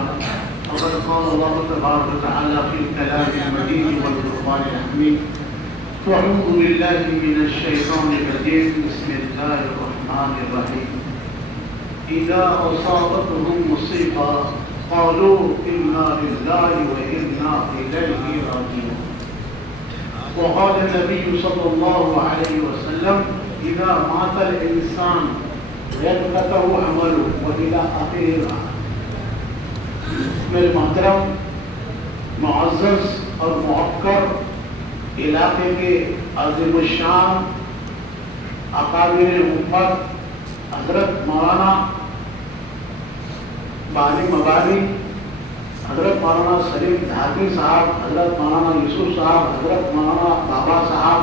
بعد فقد قال الله تبارك وتعالى في الكلام المجيد والفرقان الحميد فأعوذ بالله من الشيطان الرجيم بسم الله الرحمن الرحيم إذا أصابتهم مصيبة قالوا إنا لله وإنا إليه راجعون وقال النبي صلى الله عليه وسلم إذا مات الإنسان وينقطع عمله وإلى آخره. میرے محترم معزز اور موقر علاقے کے عظیم الشان اکابر امت حضرت مولانا بانی مبانی، حضرت مولانا سلیم دھاگی صاحب، حضرت مولانا یوسف صاحب، حضرت مولانا بابا صاحب،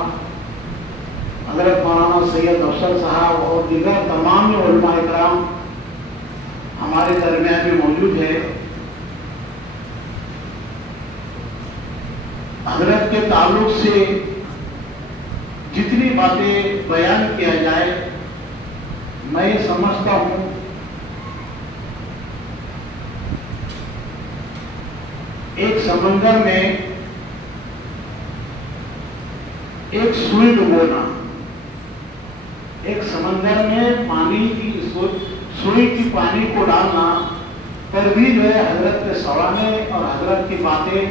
حضرت مولانا سید افسر صاحب اور دیگر تمام علماء اکرام ہمارے درمیان میں موجود ہے. حضرت کے تعلق سے جتنی باتیں بیان کیا جائے میں یہ سمجھتا ہوں ایک سمندر میں ایک سوئی ڈبونا، ایک سمندر میں پانی کی سوئی کی پانی کو ڈالنا پر بھی جو ہے حضرت کے سوانے اور حضرت کی باتیں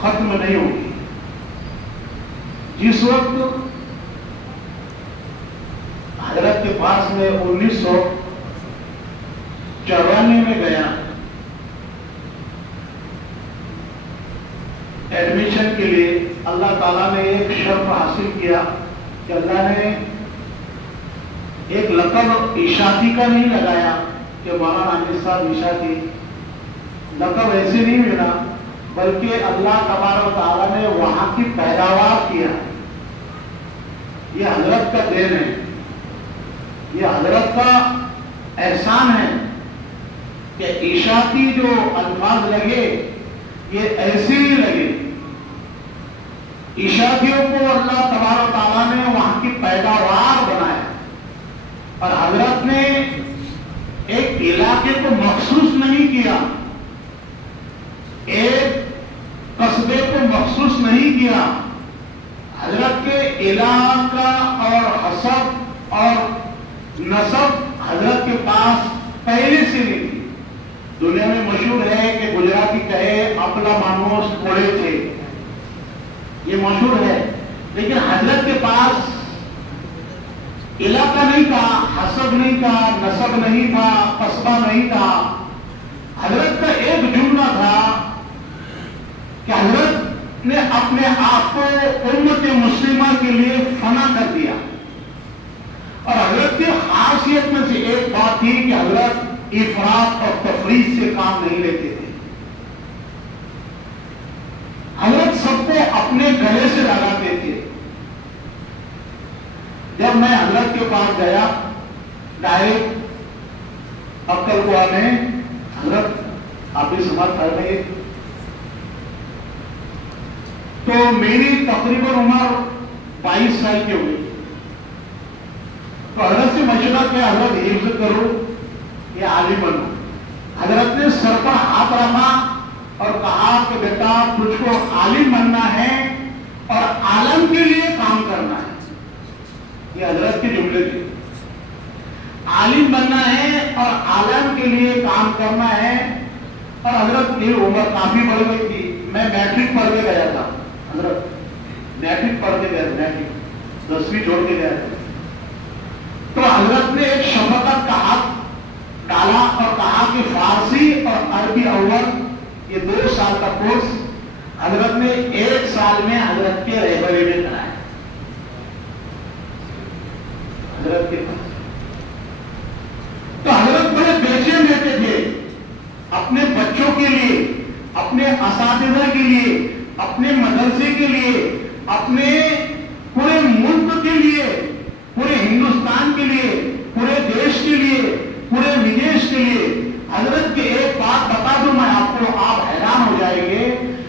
ختم نہیں ہوگی. جس وقت حضرت کے پاس میں 1994 میں گیا ایڈمیشن کے لیے، اللہ تعالیٰ نے ایک شرف حاصل کیا کہ اللہ نے ایک لقب عشاقی کا نہیں لگایا کہ مولانا عامر صاحب عشاقی، لقب ایسے نہیں ملا بلکہ اللہ تبارک و تعالیٰ نے وہاں کی پیداوار کیا. یہ حضرت کا دین ہے، یہ حضرت کا احسان ہے کہ عشاقی جو الفاظ لگے یہ ایسے ہی لگے. عشاقیوں کو اللہ تبارک و تعالیٰ نے وہاں کی پیداوار بنایا اور حضرت نے ایک علاقے کو مخصوص نہیں کیا، ایک قصبے کو مخصوص نہیں کیا. حضرت کے علاقہ اور حسب اور نسب حضرت کے پاس پہلے سے نہیں تھی. دنیا میں مشہور ہے کہ گجراتی کہے اپلا مانوس کوڑے تھے، یہ مشہور ہے، لیکن حضرت کے پاس علاقہ نہیں تھا، حسب نہیں تھا، نسب نہیں تھا، قصبہ نہیں تھا. حضرت کا ایک جملہ تھا کہ حضرت نے اپنے آپ کو امت مسلمہ کے لیے فنا کر دیا. اور حضرت کی خاصیت میں سے ایک بات تھی کہ حضرت افراط اور تفریط سے کام نہیں لیتے تھے. حضرت سب کو اپنے گلے سے لگاتے تھے. جب میں حضرت کے پاس گیا ڈائریکٹ عقل کو میں حضرت آپ بھی سماعت کر رہے تو میری تقریباً عمر 22 سال کی ہوئی. تو حضرت سے مشورہ کیا حضرت حفظ کرو یا عالم بنو. حضرت نے سر پر ہاتھ رکھا اور کہا کہ بیٹا تجھ کو عالم بننا ہے اور عالم کے لیے کام کرنا ہے. یہ حضرت کے جملے تھے. عالم بننا ہے اور عالم کے لیے کام کرنا ہے. اور حضرت کی عمر کافی بڑھ گئی تھی. میں میٹرک پڑھ کے گیا تھا. حضرت میٹرک پڑھ کے گیا تھا، میٹرک 10ویں چھوڑ کے گیا تھا. تو حضرت نے ایک شفقت کا ہاتھ ڈالا اور کہا کہ فارسی اور عربی اول یہ 2 سال کا کورس حضرت نے 1 سال میں حضرت کے رہبری میں کرایا. حضرت کے پاس تو حضرت بڑے بے چین رہتے تھے اپنے بچوں کے لیے، اپنے اساتذہ کے لیے، اپنے مدرسے کے لیے، اپنے پورے ملک کے لیے، پورے ہندوستان کے لیے، پورے دیش کے لیے، پورے ودیش کے لیے. حضرت کی ایک بات بتا دوں میں آپ کو، آپ حیران ہو جائیں گے.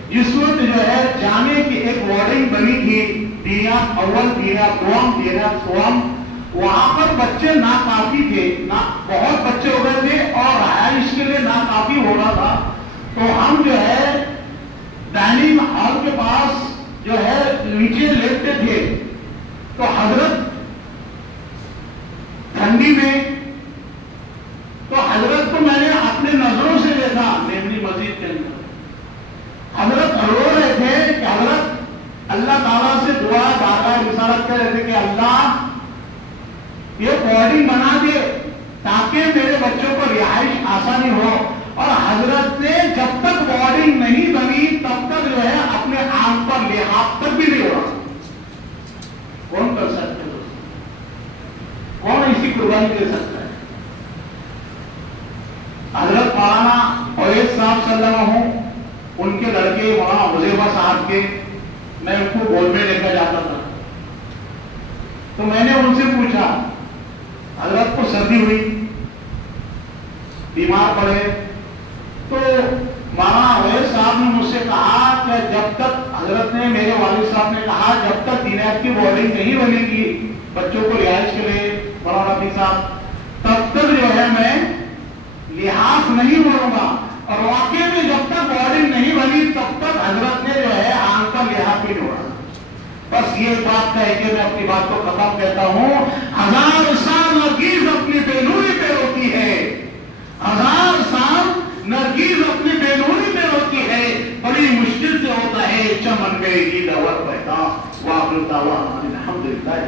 جس وقت جو ہے جانے کی ایک وارڈنگ بنی تھی، دیا اول، دیا دوم، دیا سوم، وہاں پر بچے ناکافی تھے، بہت بچے ہو گئے تھے اور رہائش کے لیے حضرت مولانا اویس صاحب صلی اللہ علیہ وسلم ان کے لڑکے مولانا حذیفہ صاحب کے میں ان کو گود میں لے کر جاتا تھا. تو میں نے ان سے پوچھا حضرت کو سردی ہوئی بیمار پڑے تو مولانا اویس صاحب نے مجھ سے کہا کہ جب تک حضرت نے میرے والد صاحب نے کہا جب تک دینیات کی بورڈنگ نہیں بنے گی بچوں کو رہائش کے لیے مولانا رفیع صاحب تب تک جو ہے میں لحاظ نہیں بولوں گا. اور واقعی میں جب تک بورڈنگ نہیں بنی تب تک حضرت نے جو ہے آنکھ کا لحاظ بھی چھوڑا. بس یہ بات ہے کہ میں اپنی بات کو ختم کہتا ہوں. 1000 سال نرگس اپنی بے نوری پہ روتی ہے. 1000 سال نرگس اپنی بے نوری پہ روتی ہے. بڑی مشکل سے ہوتا ہے چمن میں یہ دور پیدا. واخر دعوانا الحمدللہ.